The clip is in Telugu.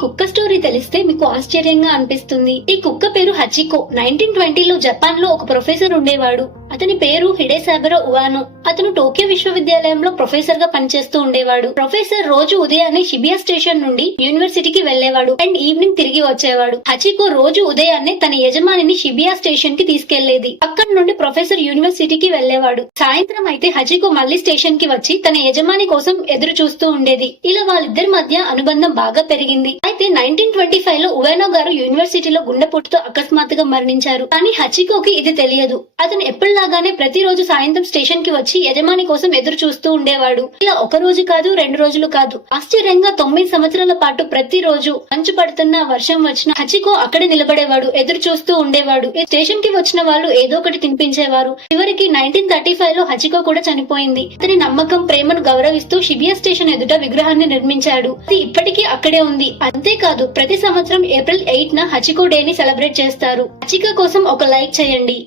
కుక్క స్టోరీ తెలిస్తే మీకు ఆశ్చర్యంగా అనిపిస్తుంది. ఈ కుక్క పేరు హచికో. నైన్టీన్ ట్వంటీలో జపాన్లో ఒక ప్రొఫెసర్ ఉండేవాడు. అతని పేరు హిడేసాబెరో ఉవానో అతను టోక్యో విశ్వవిద్యాలయంలో ప్రొఫెసర్గా పనిచేస్తూ ఉండేవాడు. ప్రొఫెసర్ రోజు ఉదయాన్నే షిబియా స్టేషన్ నుండి యూనివర్సిటీకి వెళ్ళేవాడు అండ్ ఈవినింగ్ తిరిగి వచ్చేవాడు. హచికో రోజు ఉదయాన్నే తన యజమానిని షిబియా స్టేషన్కి తీసుకెళ్ళేది. అక్కడి నుండి ప్రొఫెసర్ యూనివర్సిటీకి వెళ్ళేవాడు సాయంత్రం అయితే హచికో మళ్ళీ స్టేషన్కి వచ్చి తన యజమాని కోసం ఎదురు చూస్తూ ఉండేది. ఇలా వాళ్ళిద్దరి మధ్య అనుబంధం బాగా పెరిగింది. అయితే నైన్టీన్ ట్వంటీ ఫైవ్లో ఉవేనో గారు యూనివర్సిటీలో గుండెపోటుతో అకస్మాత్తుగా మరణించారు. కానీ హచికోకి ఇది తెలియదు. అతను ఎప్పటిలాగానే ప్రతిరోజు సాయంత్రం స్టేషన్కి వచ్చి యజమాని కోసం ఎదురు చూస్తూ ఉండేవాడు. ఇలా ఒక రోజు కాదు రెండు రోజులు కాదు. ఆశ్చర్యంగా తొమ్మిది సంవత్సరాల పాటు ప్రతిరోజు మంచు పడుతున్న వర్షం వచ్చిన హచికో అక్కడే నిలబడేవాడు ఎదురు చూస్తూ ఉండేవాడు. స్టేషన్కి వచ్చిన వాళ్ళు ఏదో ఒకటి తినిపించేవారు. చివరికి నైన్టీన్ థర్టీ ఫైవ్లో హచికో కూడా చనిపోయింది. అతని నమ్మకం ప్రేమను గౌరవిస్తూ షిబియా స్టేషన్ ఎదుట విగ్రహాన్ని నిర్మించాడు. అది ఇప్పటికీ అక్కడే ఉంది. అంతేకాదు ప్రతి సంవత్సరం ఏప్రిల్ ఎయిట్ న హచికో డే ని సెలబ్రేట్ చేస్తారు. హచికో కోసం ఒక లైక్ చేయండి.